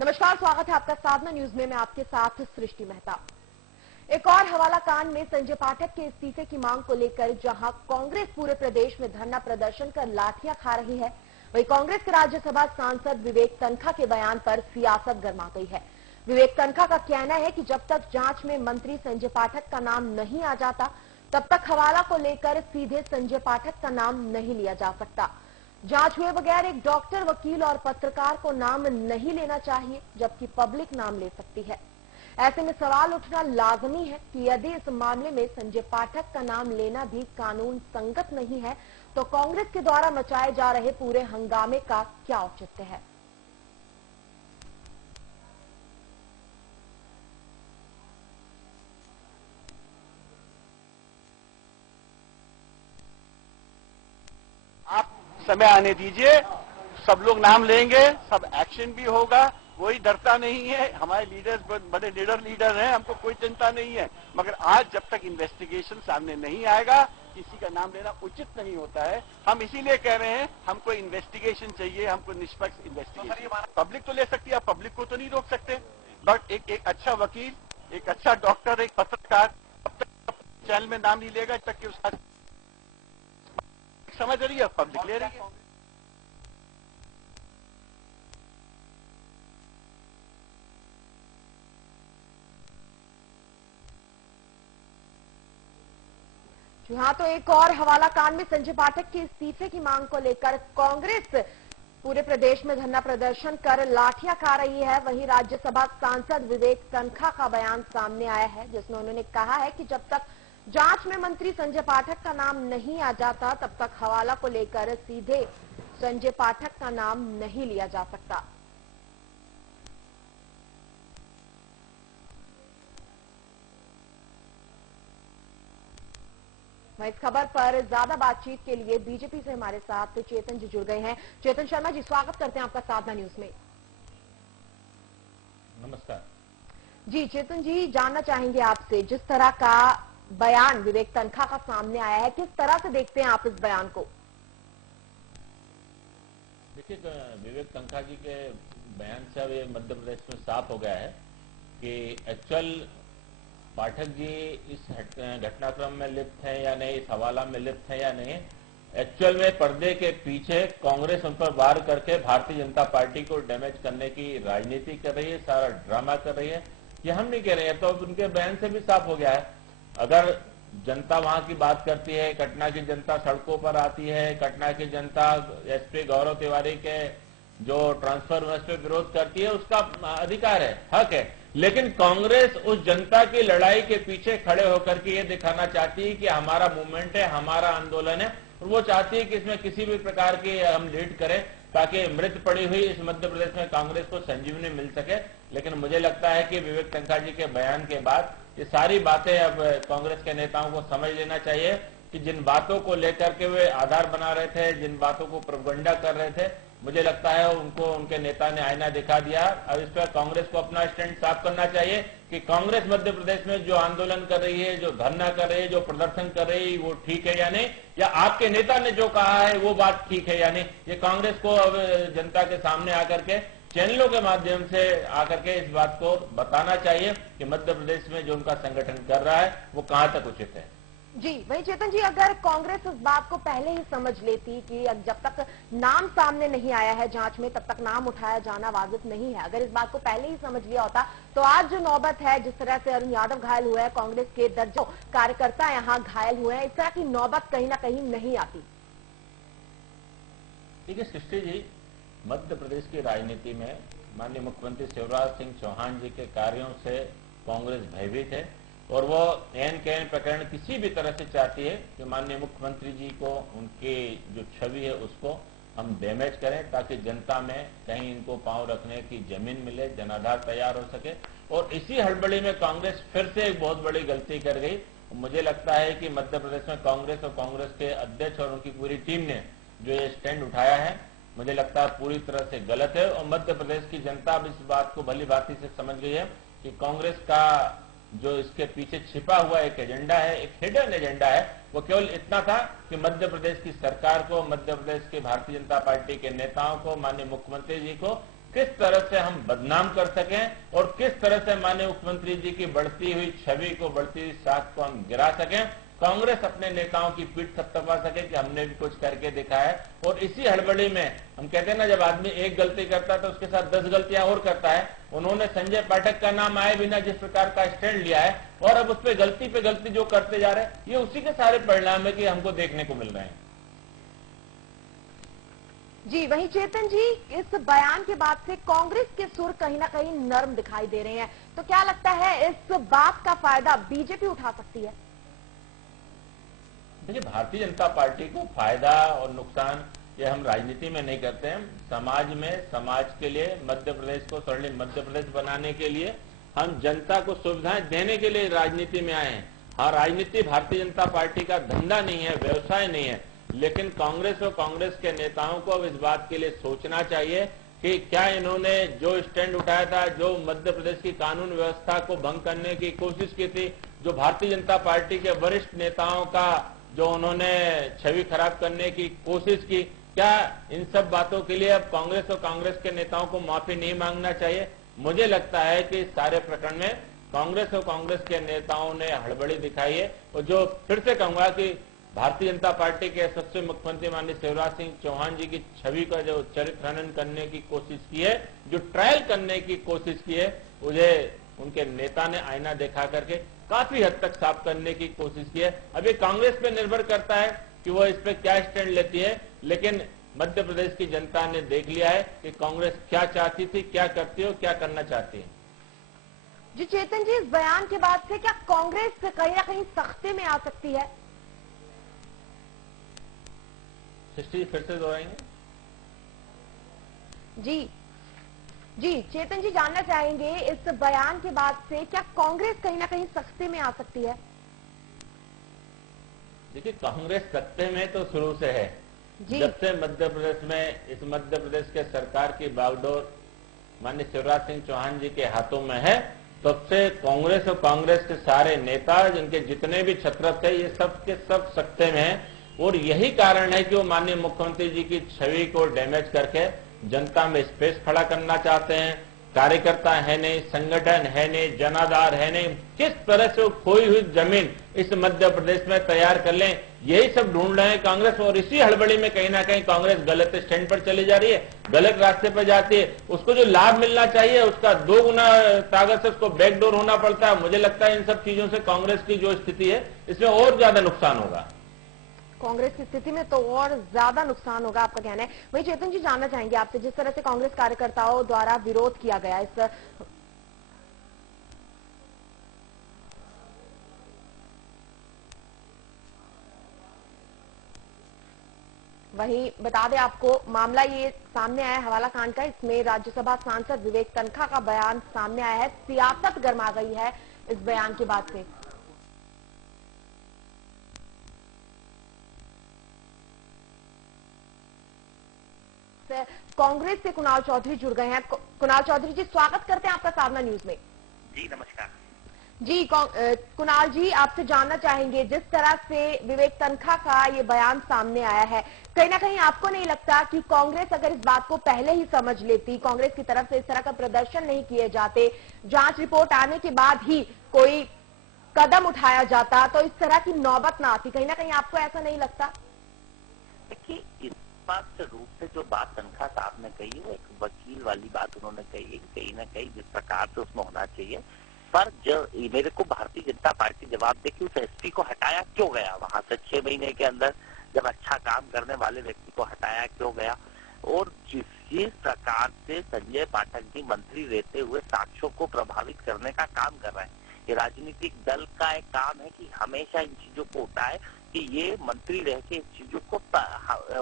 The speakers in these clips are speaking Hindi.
नमस्कार, स्वागत है आपका साधना न्यूज में। मैं आपके साथ सृष्टि मेहता। एक और हवाला कांड में संजय पाठक के इस्तीफे की मांग को लेकर जहां कांग्रेस पूरे प्रदेश में धरना प्रदर्शन कर लाठियां खा रही है, वहीं कांग्रेस के राज्यसभा सांसद विवेक तन्खा के बयान पर सियासत गर्मा गई है। विवेक तन्खा का कहना है कि जब तक जांच में मंत्री संजय पाठक का नाम नहीं आ जाता, तब तक हवाला को लेकर सीधे संजय पाठक का नाम नहीं लिया जा सकता। जांच हुए बगैर एक डॉक्टर, वकील और पत्रकार को नाम नहीं लेना चाहिए, जबकि पब्लिक नाम ले सकती है। ऐसे में सवाल उठना लाजमी है कि यदि इस मामले में संजय पाठक का नाम लेना भी कानून संगत नहीं है, तो कांग्रेस के द्वारा मचाए जा रहे पूरे हंगामे का क्या औचित्य है। आप समय आने दीजिए, सब लोग नाम लेंगे, सब एक्शन भी होगा, कोई डरता नहीं है। हमारे लीडर्स बड़े लीडर हैं, हमको कोई चिंता नहीं है। मगर आज जब तक इन्वेस्टिगेशन सामने नहीं आएगा, किसी का नाम लेना उचित नहीं होता है। हम इसीलिए कह रहे हैं, हमको इन्वेस्टिगेशन चाहिए, हमको निष्पक्ष इन्वेस्टिगेशन। पब्लिक तो ले सकती है, आप पब्लिक को तो नहीं रोक सकते। बट एक अच्छा वकील, एक अच्छा डॉक्टर, एक पत्रकार अब तक चैनल में नाम नहीं लेगा जब तक कि उसका समझ रही है, पब्लिक ले रही है। हाँ, तो एक और हवाला कांड में संजय पाठक के इस्तीफे की मांग को लेकर कांग्रेस पूरे प्रदेश में धरना प्रदर्शन कर लाठियां खा रही है। वहीं राज्यसभा सांसद विवेक तन्खा का बयान सामने आया है, जिसमें उन्होंने कहा है कि जब तक जांच में मंत्री संजय पाठक का नाम नहीं आ जाता, तब तक हवाला को लेकर सीधे संजय पाठक का नाम नहीं लिया जा सकता। इस खबर पर ज्यादा बातचीत के लिए बीजेपी से हमारे साथ चेतन जी जुड़ गए हैं। चेतन शर्मा जी, स्वागत करते हैं आपका साधना न्यूज में। नमस्कार जी। चेतन जी, जानना चाहेंगे आपसे, जिस तरह का बयान विवेक तन्खा का सामने आया है, किस तरह से देखते हैं आप इस बयान को? देखिए, विवेक तन्खा जी के बयान से अब ये मध्य प्रदेश में साफ हो गया है कि एक्चुअल पाठक जी इस घटनाक्रम में लिप्त है या नहीं, इस हवाला में लिप्त है या नहीं। एक्चुअल में पर्दे के पीछे कांग्रेस उन पर वार करके भारतीय जनता पार्टी को डैमेज करने की राजनीति कर रही है, सारा ड्रामा कर रही है। ये हम नहीं कह रहे हैं, तो अब उनके बयान से भी साफ हो गया है। अगर जनता वहां की बात करती है, कटना की जनता सड़कों पर आती है, कटना की जनता एसपी गौरव तिवारी के जो ट्रांसफर पे विरोध करती है, उसका अधिकार है, हक है। लेकिन कांग्रेस उस जनता की लड़ाई के पीछे खड़े होकर के ये दिखाना चाहती है कि हमारा मूवमेंट है, हमारा आंदोलन है, और वो चाहती है कि इसमें किसी भी प्रकार की हम लीड करें ताकि मृत पड़ी हुई इस मध्य प्रदेश में कांग्रेस को संजीवनी मिल सके। लेकिन मुझे लगता है कि विवेक तन्खा जी के बयान के बाद ये सारी बातें अब कांग्रेस के नेताओं को समझ लेना चाहिए कि जिन बातों को लेकर के वे आधार बना रहे थे, जिन बातों को प्रोपेगेंडा कर रहे थे, मुझे लगता है उनको उनके नेता ने आईना दिखा दिया। अब इस पर कांग्रेस को अपना स्टैंड साफ करना चाहिए कि कांग्रेस मध्य प्रदेश में जो आंदोलन कर रही है, जो धरना कर रही है, जो प्रदर्शन कर रही है, वो ठीक है या नहीं, या आपके नेता ने जो कहा है वो बात ठीक है या नहीं। ये कांग्रेस को अब जनता के सामने आकर के चैनलों के माध्यम से आकर के इस बात को बताना चाहिए कि मध्य प्रदेश में जो उनका संगठन कर रहा है वो कहां तक उचित है। जी। वहीं चेतन जी, अगर कांग्रेस इस बात को पहले ही समझ लेती कि जब तक नाम सामने नहीं आया है जांच में, तब तक नाम उठाया जाना वाजिब नहीं है, अगर इस बात को पहले ही समझ लिया होता, तो आज जो नौबत है, जिस तरह से अरुण यादव घायल हुए हैं, कांग्रेस के दर्जनों कार्यकर्ता यहाँ घायल हुए हैं, इस तरह की नौबत कहीं ना कहीं नहीं आती। ठीक है सृष्टि जी, मध्य प्रदेश की राजनीति में माननीय मुख्यमंत्री शिवराज सिंह चौहान जी के कार्यों से कांग्रेस भयभीत है, और वो एन कैन प्रकरण किसी भी तरह से चाहती है कि माननीय मुख्यमंत्री जी को उनकी जो छवि है उसको हम डैमेज करें, ताकि जनता में कहीं इनको पांव रखने की जमीन मिले, जनाधार तैयार हो सके। और इसी हड़बड़ी में कांग्रेस फिर से एक बहुत बड़ी गलती कर गई। मुझे लगता है कि मध्य प्रदेश में कांग्रेस और कांग्रेस के अध्यक्ष और उनकी पूरी टीम ने जो ये स्टैंड उठाया है, मुझे लगता है पूरी तरह से गलत है। और मध्य प्रदेश की जनता अब इस बात को भली भांति से समझ गई है कि कांग्रेस का जो इसके पीछे छिपा हुआ एक एजेंडा है, एक हिडन एजेंडा है, वो केवल इतना था कि मध्य प्रदेश की सरकार को, मध्य प्रदेश के भारतीय जनता पार्टी के नेताओं को, माननीय मुख्यमंत्री जी को किस तरह से हम बदनाम कर सकें और किस तरह से माननीय मुख्यमंत्री जी की बढ़ती हुई छवि को, बढ़ती हुई साख को हम गिरा सकें, कांग्रेस अपने नेताओं की पीठ थपथपा सके कि हमने भी कुछ करके दिखाया है। और इसी हड़बड़ी में हम कहते हैं ना, जब आदमी एक गलती करता है तो उसके साथ 10 गलतियां और करता है। उन्होंने संजय पाठक का नाम आए बिना जिस प्रकार का स्टैंड लिया है और अब उस पर गलती पे गलती जो करते जा रहे हैं, ये उसी के सारे परिणाम है कि हमको देखने को मिल रहे हैं। जी, वहीं चेतन जी, इस बयान के बाद से कांग्रेस के सुर कहीं ना कहीं नर्म दिखाई दे रहे हैं, तो क्या लगता है इस बात का फायदा बीजेपी उठा सकती है? देखिए, भारतीय जनता पार्टी को फायदा और नुकसान ये हम राजनीति में नहीं करते हैं। समाज में, समाज के लिए, मध्य प्रदेश को स्वर्णिम मध्य प्रदेश बनाने के लिए, हम जनता को सुविधाएं देने के लिए राजनीति में आए हैं। हाँ, राजनीति भारतीय जनता पार्टी का धंधा नहीं है, व्यवसाय नहीं है, लेकिन कांग्रेस और कांग्रेस के नेताओं को अब इस बात के लिए सोचना चाहिए कि क्या इन्होंने जो स्टैंड उठाया था, जो मध्य प्रदेश की कानून व्यवस्था को भंग करने की कोशिश की थी, जो भारतीय जनता पार्टी के वरिष्ठ नेताओं का जो उन्होंने छवि खराब करने की कोशिश की, क्या इन सब बातों के लिए अब कांग्रेस और कांग्रेस के नेताओं को माफी नहीं मांगना चाहिए? मुझे लगता है कि इस सारे प्रकरण में कांग्रेस और कांग्रेस के नेताओं ने हड़बड़ी दिखाई है। और जो फिर से कहूंगा कि भारतीय जनता पार्टी के यशस्वी मुख्यमंत्री माननीय शिवराज सिंह चौहान जी की छवि का जो चरित्र हनन करने की कोशिश की है, जो ट्रायल करने की कोशिश की है, मुझे उनके नेता ने आईना दिखा करके काफी हद तक साफ करने की कोशिश की है। अब ये कांग्रेस पे निर्भर करता है कि वो इस पे क्या स्टैंड लेती है, लेकिन मध्य प्रदेश की जनता ने देख लिया है कि कांग्रेस क्या चाहती थी, क्या करती है और क्या करना चाहती है। जी चेतन जी, इस बयान के बाद से क्या कांग्रेस कहीं ना कहीं सख्ते में आ सकती है? सृष्टि फिर से दोहराएंगे? जी चेतन जी, जानना चाहेंगे इस बयान के बाद से क्या कांग्रेस कहीं ना कहीं सख्ते में आ सकती है? देखिए, कांग्रेस सत्ते में तो शुरू से है। जब से मध्य प्रदेश में, इस मध्य प्रदेश के सरकार की बागडोर माननीय शिवराज सिंह चौहान जी के हाथों में है, तब से कांग्रेस और कांग्रेस के सारे नेता, जिनके जितने भी छत्रप थे, ये सब के सब सत्ते में है। और यही कारण है कि वो माननीय मुख्यमंत्री जी की छवि को डैमेज करके जनता में स्पेस खड़ा करना चाहते हैं। कार्यकर्ता है नहीं, संगठन है नहीं, जनाधार है नहीं, किस तरह से वो खोई हुई जमीन इस मध्य प्रदेश में तैयार कर लें, यही सब ढूंढ रहे हैं कांग्रेस। और इसी हड़बड़ी में कहीं ना कहीं कांग्रेस गलत स्टैंड पर चली जा रही है, गलत रास्ते पर जाती है। उसको जो लाभ मिलना चाहिए उसका 2 गुना ताकत से उसको बैकडोर होना पड़ता है। मुझे लगता है इन सब चीजों से कांग्रेस की जो स्थिति है, इसमें और ज्यादा नुकसान होगा। कांग्रेस की स्थिति में तो और ज्यादा नुकसान होगा, आपका कहना है। वही चेतन जी, जानना चाहेंगे आपसे, जिस तरह से कांग्रेस कार्यकर्ताओं द्वारा विरोध किया गया इस, वहीं बता दें आपको, मामला ये सामने आया हवाला कांड का। इसमें राज्यसभा सांसद विवेक तनखा का बयान सामने आया है। सियासत गर्मा गई है इस बयान के बाद से। कांग्रेस से कुणाल चौधरी जुड़ गए हैं। कुणाल चौधरी जी, स्वागत करते हैं आपका साधना न्यूज में। जी नमस्कार जी। कुणाल जी, आपसे जानना चाहेंगे, जिस तरह से विवेक तनखा का ये बयान सामने आया है, कहीं ना कहीं आपको नहीं लगता कि कांग्रेस अगर इस बात को पहले ही समझ लेती, कांग्रेस की तरफ से इस तरह का प्रदर्शन नहीं किए जाते, जांच रिपोर्ट आने के बाद ही कोई कदम उठाया जाता, तो इस तरह की नौबत ना आती? कहीं ना कहीं आपको ऐसा नहीं लगता? देखिए, इस बात रूप से जो बात तनखा साहब ने कही, वो एक वकील वाली बात उन्होंने कही, कहीं ना कहीं जिस प्रकार से उसमें होना चाहिए। पर जो मेरे को भारतीय जनता पार्टी जवाब दे कि उस एसपी को हटाया क्यों गया वहां से 6 महीने के अंदर, जब अच्छा काम करने वाले व्यक्ति को हटाया क्यों गया। और जिस प्रकार से संजय पाठक जी मंत्री रहते हुए साक्ष्यों को प्रभावित करने का काम कर रहे हैं, ये राजनीतिक दल का एक काम है कि हमेशा इन चीजों को उठाए कि ये मंत्री रह के इस चीजों को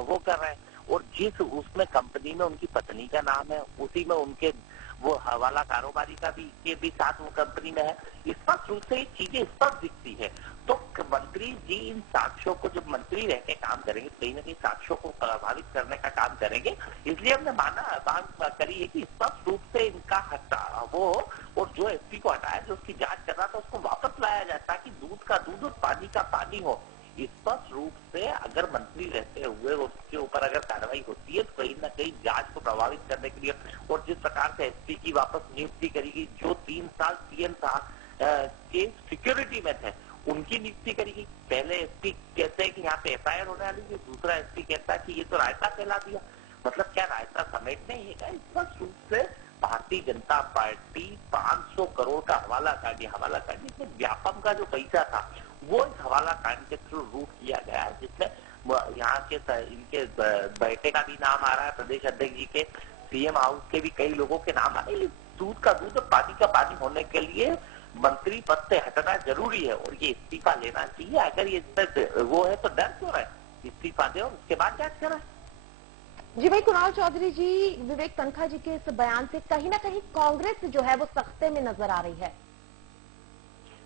वो कर रहे हैं। और जिस उसमें कंपनी में उनकी पत्नी का नाम है, उसी में उनके वो हवाला कारोबारी का भी के भी साथ वो कंपनी में है। स्पष्ट रूप से ये चीजें स्पष्ट दिखती है। तो मंत्री जी इन साक्ष्यों को, जब मंत्री रह के काम करेंगे, कहीं ना कहीं साक्ष्यों को प्रभावित करने का काम करेंगे। इसलिए हमने बात करी है कि स्पष्ट रूप से इनका हटा वो, और जो एसपी को हटाया, जो उसकी जांच कर रहा था, उसको वापस लाया जाए ताकि दूध का दूध और पानी का पानी हो। स्पष्ट रूप से अगर मंत्री रहते हुए उसके ऊपर अगर कार्रवाई होती है तो कहीं ना कहीं जांच को प्रभावित करने के लिए, और जिस प्रकार से एसपी की वापस नियुक्ति करेगी, जो 3 साल सीएम के सिक्योरिटी में थे उनकी नियुक्ति करेगी। पहले एसपी कहते हैं कि यहाँ पे एफआईआर होने वाली है, दूसरा एसपी कहता है कि ये तो रायता फैला दिया। मतलब क्या रायता समेटने ही है? स्पष्ट रूप से भारतीय जनता पार्टी 500 करोड़ का हवाला कांड इसमें व्यापम का जो पैसा था वो इस हवाला कांड के थ्रू रूट किया गया है, जिसमें यहाँ के इनके बेटे का भी नाम आ रहा है, प्रदेश अध्यक्ष जी के, सीएम हाउस के भी कई लोगों के नाम आ रहे हैं। दूध का दूध और पानी का पानी होने के लिए मंत्री पद से हटना जरूरी है और ये इस्तीफा लेना चाहिए। अगर ये वो है तो डर क्यों रहा है? इस्तीफा दे और उसके बाद जांच कराए। जी भाई कुणाल चौधरी जी, विवेक तनखा जी के इस बयान से कहीं ना कहीं कांग्रेस जो है वो सख्ते में नजर आ रही है।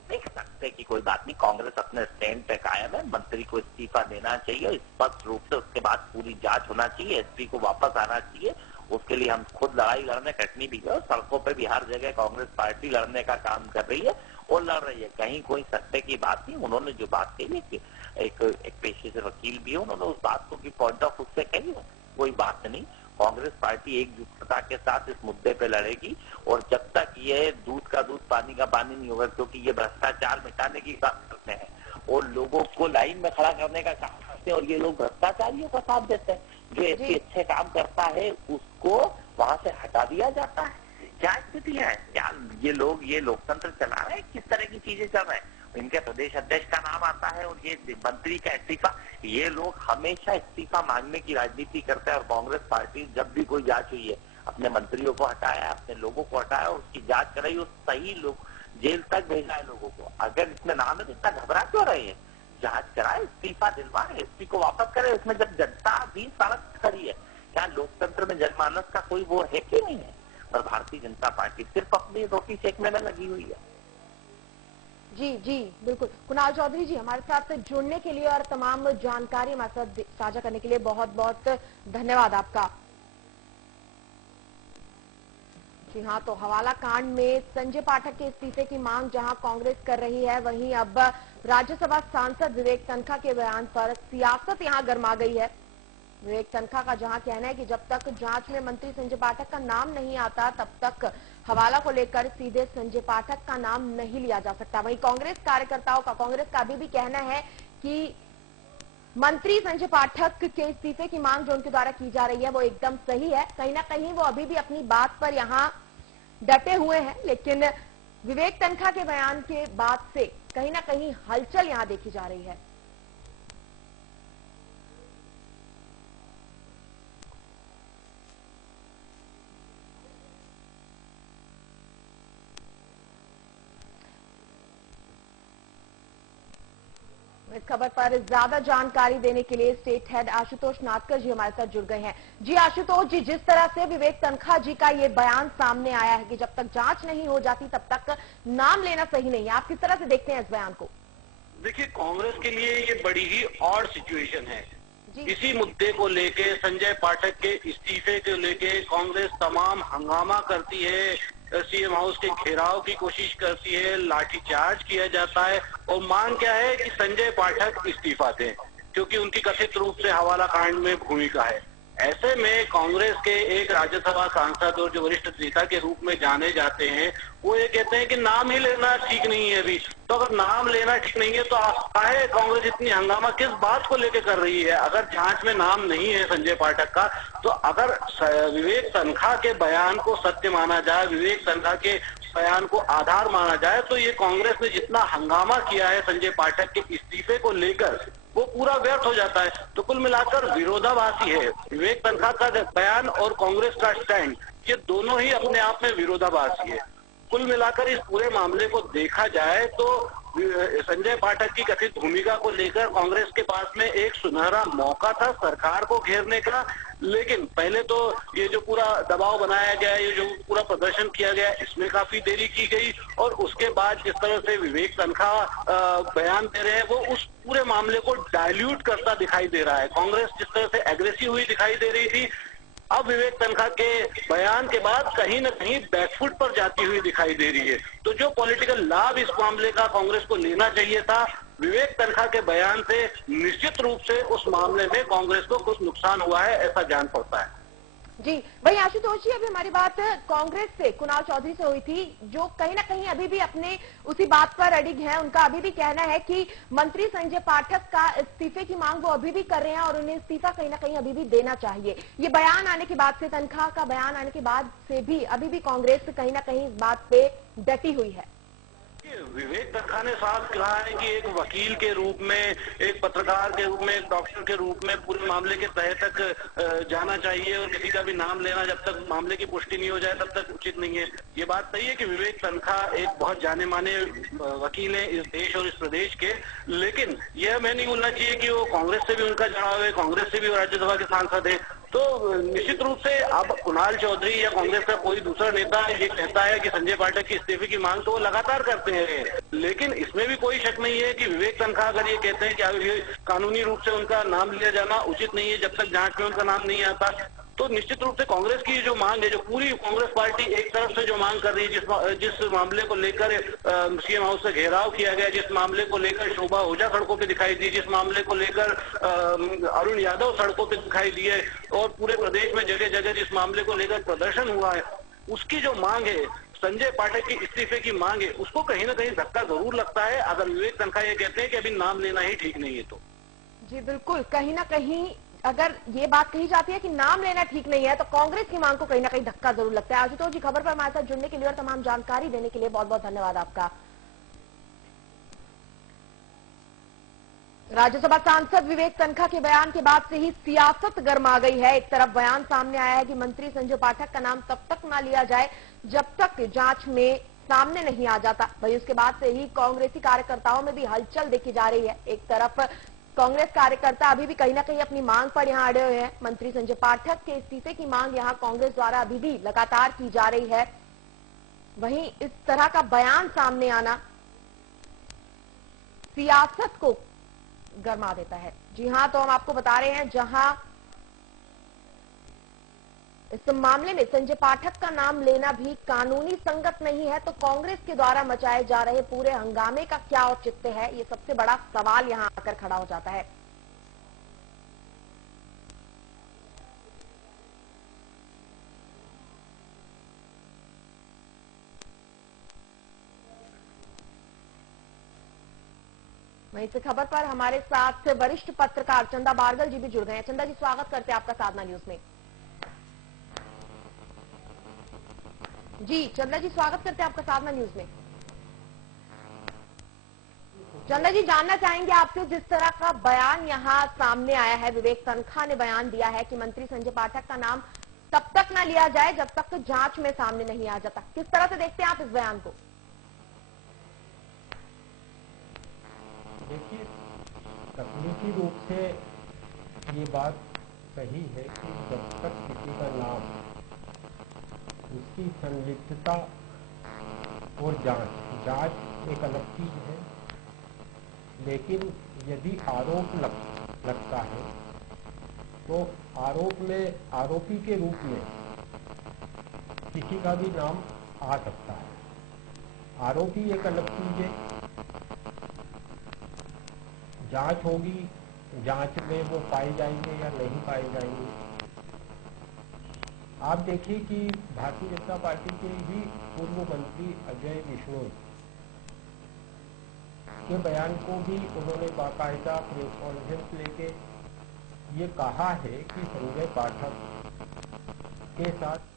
नहीं कह सकते कि कोई बात नहीं, कांग्रेस अपने स्टैंड पे कायम है। मंत्री को इस्तीफा देना चाहिए स्पष्ट रूप से, उसके बाद पूरी जांच होना चाहिए, एसपी को वापस आना चाहिए। उसके लिए हम खुद लड़ाई लड़ने कटनी भी है, सड़कों पे भी हर जगह कांग्रेस पार्टी लड़ने का काम कर रही है और लड़ रही है, कहीं कोई सत्य की बात नहीं। उन्होंने जो बात कही है, एक पेशे से वकील भी है, उन्होंने उस बात को पॉइंट ऑफ व्यू से कही है, कोई बात नहीं। कांग्रेस पार्टी एकजुटता के साथ इस मुद्दे पे लड़ेगी और जब तक ये दूध का दूध पानी का पानी नहीं होगा, क्योंकि ये भ्रष्टाचार मिटाने की बात करते हैं और लोगों को लाइन में खड़ा करने का काम करते हैं और ये लोग भ्रष्टाचारियों का साथ देते हैं। जो ऐसे अच्छे काम करता है उसको वहां से हटा दिया जाता है। क्या स्थिति है? क्या ये लोकतंत्र चला रहे हैं? किस तरह की चीजें चल रहे हैं? इनके प्रदेश अध्यक्ष का नाम आता है और ये मंत्री का इस्तीफा। ये लोग हमेशा इस्तीफा मांगने की राजनीति करते हैं और कांग्रेस पार्टी जब भी कोई जांच हुई है अपने मंत्रियों को हटाया, अपने लोगों को हटाया और उसकी जांच कराई और सही लोग जेल तक भेजा है लोगों को। अगर इसमें नाम है तो इतना घबरा क्यों रहे हैं? जांच कराए, इस्तीफा दिलवाए, एसपी को वापस करे। उसमें जब जनता भी सड़क खड़ी है, क्या लोकतंत्र में जनमानस का कोई वो है कि नहीं है? और भारतीय जनता पार्टी सिर्फ अपनी रोटी सेकने में लगी हुई है। जी जी बिल्कुल। कुणाल चौधरी जी, हमारे साथ जुड़ने के लिए और तमाम जानकारी हमारे साथ साझा करने के लिए बहुत बहुत धन्यवाद आपका। जी हाँ, तो हवाला कांड में संजय पाठक के इस्तीफे की मांग जहां कांग्रेस कर रही है, वहीं अब राज्यसभा सांसद विवेक तनखा के बयान पर सियासत यहां गर्मा गई है। विवेक तनखा का जहां कहना है कि जब तक जांच में मंत्री संजय पाठक का नाम नहीं आता तब तक हवाला को लेकर सीधे संजय पाठक का नाम नहीं लिया जा सकता। वहीं कांग्रेस कार्यकर्ताओं का, कांग्रेस का अभी भी कहना है कि मंत्री संजय पाठक के इस्तीफे की मांग जो उनके द्वारा की जा रही है वो एकदम सही है। कहीं ना कहीं वो अभी भी अपनी बात पर यहां डटे हुए हैं, लेकिन विवेक तनखा के बयान के बाद से कहीं ना कहीं हलचल यहां देखी जा रही है। इस खबर पर ज्यादा जानकारी देने के लिए स्टेट हेड आशुतोष नाथकर जी हमारे साथ जुड़ गए हैं। जी आशुतोष जी, जिस तरह से विवेक तनखा जी का ये बयान सामने आया है कि जब तक जांच नहीं हो जाती तब तक नाम लेना सही नहीं है, आप किस तरह से देखते हैं इस बयान को? देखिए, कांग्रेस के लिए ये बड़ी ही ऑड सिचुएशन है। इसी मुद्दे को लेके, संजय पाठक के इस्तीफे को लेके कांग्रेस तमाम हंगामा करती है, सीएम हाउस के घेराव की कोशिश करती है, लाठीचार्ज किया जाता है और मांग क्या है कि संजय पाठक इस्तीफा दें, क्योंकि उनकी कथित रूप से हवाला कांड में भूमिका है। ऐसे में कांग्रेस के एक राज्यसभा सांसद और जो वरिष्ठ नेता के रूप में जाने जाते हैं, वो ये कहते हैं कि नाम ही लेना ठीक नहीं है अभी। तो अगर नाम लेना ठीक नहीं है तो काहे कांग्रेस इतनी हंगामा किस बात को लेकर कर रही है? अगर जांच में नाम नहीं है संजय पाठक का, तो अगर विवेक तनखा के बयान को सत्य माना जाए, विवेक तनखा के बयान को आधार माना जाए, तो ये कांग्रेस ने जितना हंगामा किया है संजय पाठक के इस्तीफे को लेकर वो पूरा व्यर्थ हो जाता है। तो कुल मिलाकर विरोधाभासी है विवेक तनखा का बयान और कांग्रेस का स्टैंड, ये दोनों ही अपने आप में विरोधाभासी है। कुल मिलाकर इस पूरे मामले को देखा जाए तो संजय पाठक की कथित भूमिका को लेकर कांग्रेस के पास में एक सुनहरा मौका था सरकार को घेरने का, लेकिन पहले तो ये जो पूरा दबाव बनाया गया, ये जो पूरा प्रदर्शन किया गया, इसमें काफी देरी की गई और उसके बाद जिस तरह से विवेक तनखा बयान दे रहे हैं वो उस पूरे मामले को डाइल्यूट करता दिखाई दे रहा है। कांग्रेस जिस तरह से एग्रेसिव हुई दिखाई दे रही थी, अब विवेक तनखा के बयान के बाद कहीं न कहीं बैकफुट पर जाती हुई दिखाई दे रही है। तो जो पॉलिटिकल लाभ इस मामले का कांग्रेस को लेना चाहिए था विवेक तनखा के बयान से निश्चित रूप से उस मामले में कांग्रेस को कुछ नुकसान हुआ है, ऐसा जान पड़ता है। जी वही आशुतोष जी, अभी हमारी बात कांग्रेस से कुणाल चौधरी से हुई थी, जो कहीं ना कहीं अभी भी अपने उसी बात पर अडिग हैं। उनका अभी भी कहना है कि मंत्री संजय पाठक का इस्तीफे की मांग वो अभी भी कर रहे हैं और उन्हें इस्तीफा कहीं ना कहीं अभी भी देना चाहिए। ये बयान आने के बाद से, तनख्वाह का बयान आने के बाद से भी अभी भी कांग्रेस कहीं ना कहीं इस बात पे डटी हुई है। विवेक तनखा ने साफ कहा है कि एक वकील के रूप में, एक पत्रकार के रूप में, एक डॉक्टर के रूप में पूरे मामले के तह तक जाना चाहिए और किसी का भी नाम लेना जब तक मामले की पुष्टि नहीं हो जाए तब तक उचित नहीं है। ये बात सही है कि विवेक तनखा एक बहुत जाने माने वकील है इस देश और इस प्रदेश के, लेकिन यह मैं नहीं बोलना चाहिए कि वो कांग्रेस से भी उनका जुड़ाव है, कांग्रेस से भी वो राज्यसभा के सांसद है। तो निश्चित रूप से अब कुणाल चौधरी या कांग्रेस का कोई दूसरा नेता ये कहता है कि संजय पाठक की इस्तीफे की मांग तो वो लगातार करते हैं, लेकिन इसमें भी कोई शक नहीं है कि विवेक तनखा अगर ये कहते हैं कि अभी कानूनी रूप से उनका नाम लिया जाना उचित नहीं है जब तक जांच में उनका नाम नहीं आता, तो निश्चित रूप से कांग्रेस की जो मांग है, जो पूरी कांग्रेस पार्टी एक तरफ से जो मांग कर रही है, जिस मामले को लेकर सीएम हाउस से घेराव किया गया, जिस मामले को लेकर शोभा ओझा सड़कों पे दिखाई दी, जिस मामले को लेकर अरुण यादव सड़कों पे दिखाई दिए और पूरे प्रदेश में जगह जगह जिस मामले को लेकर प्रदर्शन हुआ है, उसकी जो मांग है, संजय पाठक की इस्तीफे की मांग है, उसको कहीं ना कहीं धक्का जरूर लगता है अगर विवेक तनखा ये कहते हैं कि अभी नाम लेना ही ठीक नहीं है। तो जी बिल्कुल, कहीं ना कहीं अगर ये बात कही जाती है कि नाम लेना ठीक नहीं है तो कांग्रेस की मांग को कहीं ना कहीं धक्का जरूर लगता है। आशुतोष जी, खबर पर हमारे साथ जुड़ने के लिए और तमाम जानकारी देने के लिए बहुत बहुत धन्यवाद आपका। राज्यसभा सांसद विवेक तनखा के बयान के बाद से ही सियासत गर्मा गई है। एक तरफ बयान सामने आया है कि मंत्री संजय पाठक का नाम तब तक ना लिया जाए जब तक जांच में सामने नहीं आ जाता, वही उसके बाद से ही कांग्रेसी कार्यकर्ताओं में भी हलचल देखी जा रही है। एक तरफ कांग्रेस कार्यकर्ता अभी भी कहीं ना कहीं अपनी मांग पर यहां अड़े हुए हैं। मंत्री संजय पाठक के इस्तीफे की मांग यहां कांग्रेस द्वारा अभी भी लगातार की जा रही है। वहीं इस तरह का बयान सामने आना सियासत को गरमा देता है। जी हां, तो हम आपको बता रहे हैं, जहां इस मामले में संजय पाठक का नाम लेना भी कानूनी संगत नहीं है, तो कांग्रेस के द्वारा मचाए जा रहे पूरे हंगामे का क्या औचित्य है, ये सबसे बड़ा सवाल यहां आकर खड़ा हो जाता है। वहीं से खबर पर हमारे साथ वरिष्ठ पत्रकार चंदा बारगल जी भी जुड़ गए हैं। चंदा जी, स्वागत करते हैं आपका साधना न्यूज में। जी चंदा जी, स्वागत करते हैं आपका साधना न्यूज में। चंदा जी, जानना चाहेंगे आपसे, जिस तरह का बयान यहां सामने आया है, विवेक तनखा ने बयान दिया है कि मंत्री संजय पाठक का नाम तब तक ना लिया जाए जब तक जांच में सामने नहीं आ जाता, किस तरह से देखते हैं आप इस बयान को? देखिए, तकनीकी रूप से ये बात सही है कि जब तक किसी का नाम, उसकी संलिप्तता और जांच एक अलग चीज है, लेकिन यदि आरोप लगता है तो आरोप में आरोपी के रूप में किसी का भी नाम आ सकता है। आरोपी एक अलग चीज है, जांच होगी, जांच में वो पाए जाएंगे या नहीं पाए जाएंगे। आप देखिए कि भारतीय जनता पार्टी के ही पूर्व मंत्री अजय विष्णु के बयान को भी उन्होंने बाकायदा प्रेस कॉन्फ्रेंस लेके ये कहा है कि संजय पाठक के साथ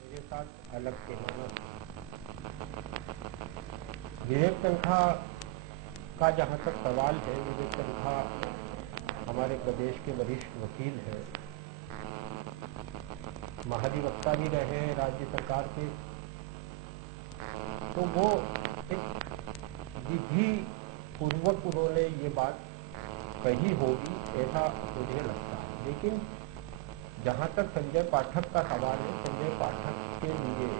मेरे साथ अलग पैमाना। विवेक तनखा का जहाँ तक सवाल है, विवेक तनखा हमारे प्रदेश के वरिष्ठ वकील हैं, महाधिवक्ता भी रहे राज्य सरकार के, तो वो एक विधि पूर्वक उन्होंने ये बात कही होगी, ऐसा मुझे लगता है। लेकिन जहाँ तक संजय पाठक का सवाल है, संजय पाठक के लिए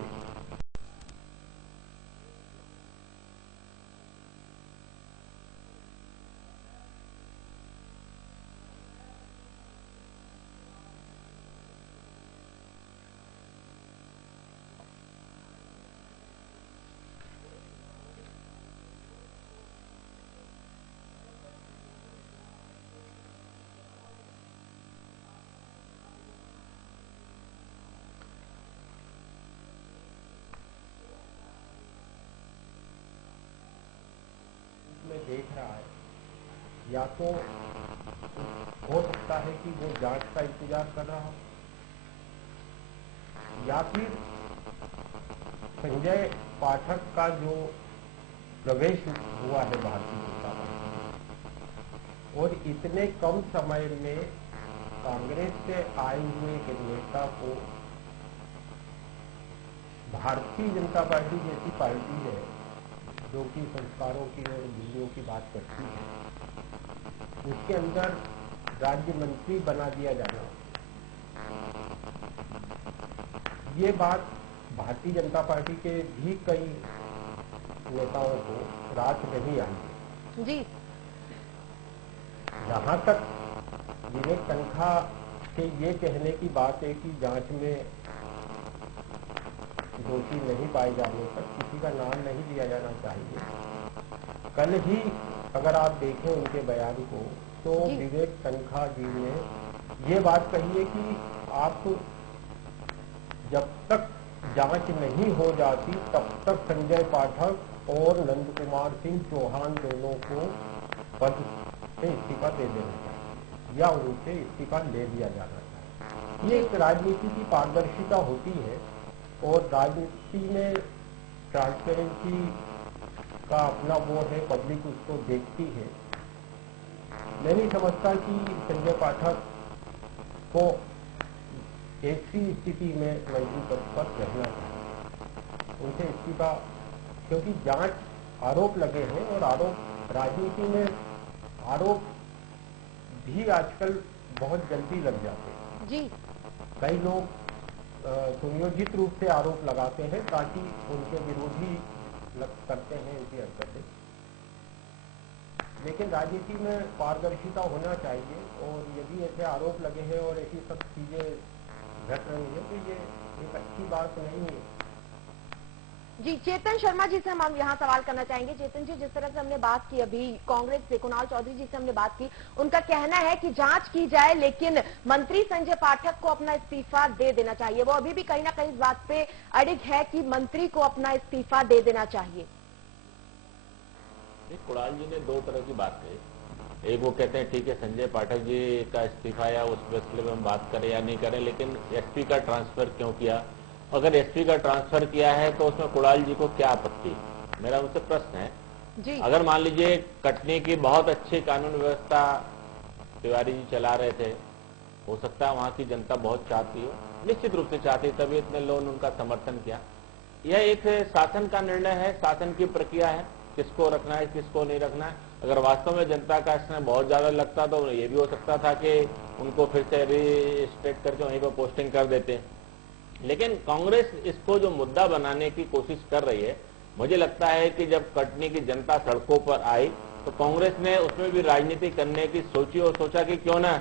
देख रहा है, या तो हो सकता है कि वो जांच का इंतजार कर रहा हो, या फिर संजय पाठक का जो प्रवेश हुआ है भारतीय जनता पार्टी और इतने कम समय में कांग्रेस से आए हुए एक नेता को भारतीय जनता पार्टी जैसी पार्टी है जो कि संस्कारों की और मूल्यों की बात करती है, उसके अंदर राज्य मंत्री बना दिया जाना, ये बात भारतीय जनता पार्टी के भी कई नेताओं को रात नहीं आई जी। जहां तक विवेक तनखा के ये कहने की बात है कि जांच में दोषी नहीं पाए जाने तक किसी का नाम नहीं लिया जाना चाहिए। कल ही अगर आप देखें उनके बयान को तो विवेक तनखा जी ने ये बात कही है कि आप जब तक जांच नहीं हो जाती तब तक संजय पाठक और नंद कुमार सिंह चौहान दोनों को पद से इस्तीफा दे देना चाहिए या उनसे इस्तीफा ले दिया जाना चाहिए। ये एक राजनीति की पारदर्शिता होती है और राजनीति में ट्रांसपेरेंसी का अपना वो है, पब्लिक उसको देखती है। मैं नहीं समझता कि संजय पाठक को ऐसी स्थिति में मंत्री पद पर रहना चाहिए, उनसे इस्तीफा, क्योंकि जांच आरोप लगे हैं और आरोप राजनीति में आरोप भी आजकल बहुत जल्दी लग जाते हैं जी। कई लोग सुनियोजित रूप से आरोप लगाते हैं ताकि उनके विरोधी करते हैं ऐसी हरकतें, लेकिन राजनीति में पारदर्शिता होना चाहिए और यदि ऐसे आरोप लगे हैं और ऐसी सब चीजें घट रही है तो ये एक अच्छी बात नहीं है। जी, चेतन शर्मा जी से हम यहाँ सवाल करना चाहेंगे। चेतन जी, जिस तरह से हमने बात की अभी कांग्रेस से कुणाल चौधरी जी से हमने बात की, उनका कहना है कि जांच की जाए लेकिन मंत्री संजय पाठक को अपना इस्तीफा दे देना चाहिए। वो अभी भी कहीं ना कहीं इस बात पे अड़िग है कि मंत्री को अपना इस्तीफा दे देना चाहिए। कुणाल जी ने दो तरह की बात कही। एक वो कहते हैं ठीक है संजय पाठक जी का इस्तीफा या उस फैसले में हम बात करें या नहीं करें, लेकिन एसपी का ट्रांसफर क्यों किया? अगर एसपी का ट्रांसफर किया है तो उसमें कुणाल जी को क्या आपत्ति? मेरा उनसे प्रश्न है जी। अगर मान लीजिए कटनी की बहुत अच्छी कानून व्यवस्था तिवारी जी चला रहे थे, हो सकता है वहां की जनता बहुत चाहती हो, निश्चित रूप से चाहती, तभी इतने लोगों ने उनका समर्थन किया। यह एक शासन का निर्णय है, शासन की प्रक्रिया है, किसको रखना है किसको नहीं रखना है। अगर वास्तव में जनता का इसमें बहुत ज्यादा लगता तो ये भी हो सकता था कि उनको फिर से रीस्टेट करके वहीं पर पोस्टिंग कर देते। लेकिन कांग्रेस इसको जो मुद्दा बनाने की कोशिश कर रही है, मुझे लगता है कि जब कटनी की जनता सड़कों पर आई तो कांग्रेस ने उसमें भी राजनीति करने की सोची और सोचा कि क्यों ना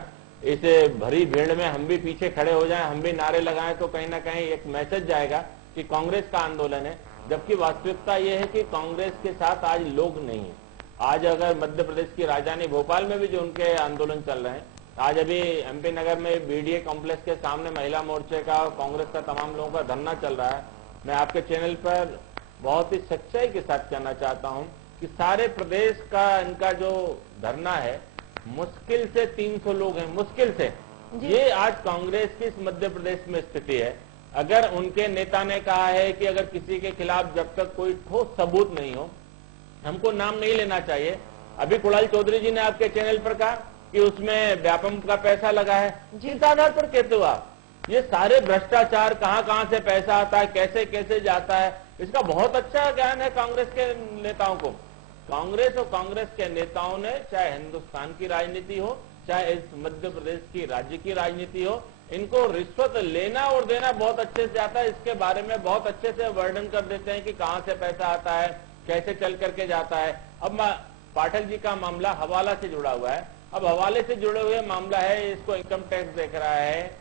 इस भरी भीड़ में हम भी पीछे खड़े हो जाएं, हम भी नारे लगाएं, तो कहीं ना कहीं एक मैसेज जाएगा कि कांग्रेस का आंदोलन है। जबकि वास्तविकता यह है कि कांग्रेस के साथ आज लोग नहीं है। आज अगर मध्य प्रदेश की राजधानी भोपाल में भी जो उनके आंदोलन चल रहे हैं, आज अभी एमपी नगर में बीडीए कॉम्प्लेक्स के सामने महिला मोर्चे का और कांग्रेस का तमाम लोगों का धरना चल रहा है। मैं आपके चैनल पर बहुत ही सच्चाई के साथ कहना चाहता हूं कि सारे प्रदेश का इनका जो धरना है, मुश्किल से 300 लोग हैं, मुश्किल से। ये आज कांग्रेस की इस मध्य प्रदेश में स्थिति है। अगर उनके नेता ने कहा है कि अगर किसी के खिलाफ जब तक कोई ठोस सबूत नहीं हो हमको नाम नहीं लेना चाहिए। अभी कुणाल चौधरी जी ने आपके चैनल पर कहा कि उसमें व्यापम का पैसा लगा है, किस आधार पर कहते हो आप? ये सारे भ्रष्टाचार कहां से पैसा आता है, कैसे कैसे जाता है, इसका बहुत अच्छा ज्ञान है कांग्रेस के नेताओं को। कांग्रेस और कांग्रेस के नेताओं ने, चाहे हिंदुस्तान की राजनीति हो चाहे इस मध्य प्रदेश की राज्य की राजनीति हो, इनको रिश्वत लेना और देना बहुत अच्छे से आता है। इसके बारे में बहुत अच्छे से वर्णन कर देते हैं कि कहां से पैसा आता है, कैसे चल करके जाता है। अब पाठक जी का मामला हवाला से जुड़ा हुआ है। अब हवाले से जुड़े हुए मामला है, इसको इनकम टैक्स देख रहा है,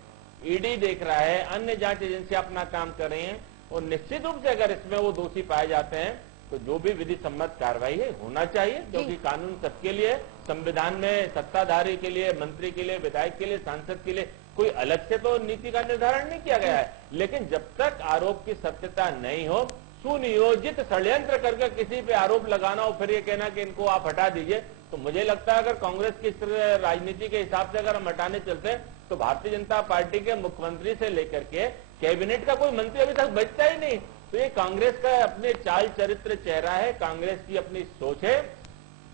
ईडी देख रहा है, अन्य जांच एजेंसी अपना काम कर रही हैं और निश्चित रूप से अगर इसमें वो दोषी पाए जाते हैं तो जो भी विधि सम्मत कार्रवाई है होना चाहिए, क्योंकि कानून सबके लिए, संविधान में सत्ताधारी के लिए, मंत्री के लिए, विधायक के लिए, सांसद के लिए कोई अलग से तो नीति का निर्धारण नहीं किया गया है। लेकिन जब तक आरोप की सत्यता नहीं हो, सुनियोजित षड्यंत्र करके किसी पे आरोप लगाना और फिर ये कहना कि इनको आप हटा दीजिए, तो मुझे लगता है अगर कांग्रेस की राजनीति के हिसाब से अगर हम हटाने चलते हैं तो भारतीय जनता पार्टी के मुख्यमंत्री से लेकर के कैबिनेट का कोई मंत्री अभी तक बचता ही नहीं। तो ये कांग्रेस का अपने चाल चरित्र चेहरा है, कांग्रेस की अपनी सोच है।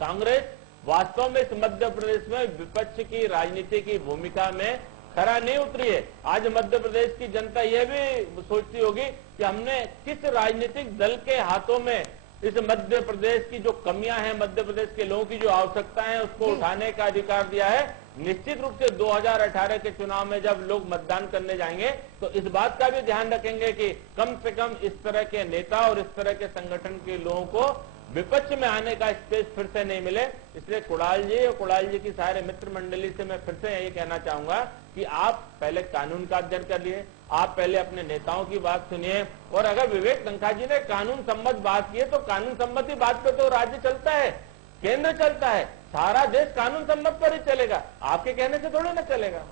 कांग्रेस वास्तव में इस मध्य प्रदेश में विपक्ष की राजनीति की भूमिका में खरा नहीं उतरी है। आज मध्य प्रदेश की जनता यह भी सोचती होगी कि हमने किस राजनीतिक दल के हाथों में इस मध्य प्रदेश की जो कमियां हैं, मध्य प्रदेश के लोगों की जो आवश्यकता है उसको उठाने का अधिकार दिया है। निश्चित रूप से 2018 के चुनाव में जब लोग मतदान करने जाएंगे तो इस बात का भी ध्यान रखेंगे कि कम से कम इस तरह के नेता और इस तरह के संगठन के लोगों को विपक्ष में आने का स्पेस फिर से नहीं मिले। इसलिए कुणाल जी और कुणाल जी की सारे मित्र मंडली से मैं फिर से यही कहना चाहूंगा कि आप पहले कानून का अध्ययन कर लिए, आप पहले अपने नेताओं की बात सुनिए, और अगर विवेक तन्खा जी ने कानून सम्मत बात की है तो कानून सम्मति बात पे तो राज्य चलता है, केंद्र चलता है, सारा देश कानून सम्मत पर ही चलेगा, आपके कहने से थोड़ी ना चलेगा।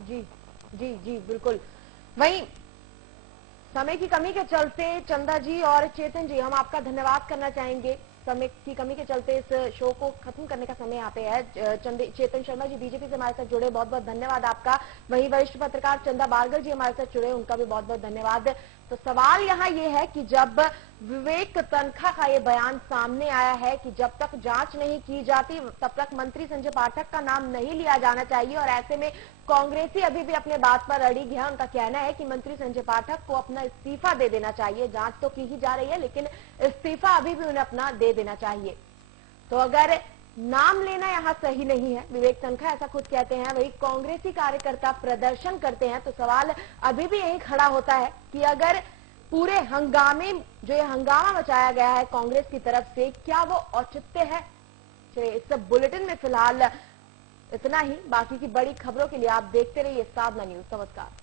जी जी जी बिल्कुल। वहीं समय की कमी के चलते चंदा जी और चेतन जी, हम आपका धन्यवाद करना चाहेंगे। समय की कमी के चलते इस शो को खत्म करने का समय यहाँ पे है। चेतन शर्मा जी बीजेपी से हमारे साथ जुड़े, बहुत बहुत धन्यवाद आपका। वहीं वरिष्ठ पत्रकार चंदा बारगल जी हमारे साथ जुड़े, उनका भी बहुत बहुत धन्यवाद। तो सवाल यहाँ ये है कि जब विवेक तन्खा का ये बयान सामने आया है कि जब तक जांच नहीं की जाती तब तक मंत्री संजय पाठक का नाम नहीं लिया जाना चाहिए, और ऐसे में कांग्रेसी अभी भी अपने बात पर अड़ी है। उनका कहना है कि मंत्री संजय पाठक को अपना इस्तीफा दे देना चाहिए। जांच तो की ही जा रही है लेकिन इस्तीफा अभी भी उन्हें अपना दे देना चाहिए। तो अगर नाम लेना यहाँ सही नहीं है, विवेक तन्खा ऐसा खुद कहते हैं, वही कांग्रेसी कार्यकर्ता प्रदर्शन करते हैं, तो सवाल अभी भी यही खड़ा होता है कि अगर पूरे हंगामे जो ये हंगामा मचाया गया है कांग्रेस की तरफ से, क्या वो औचित्य है। चलिए इस सब बुलेटिन में फिलहाल इतना ही। बाकी की बड़ी खबरों के लिए आप देखते रहिए साधना न्यूज। नमस्कार।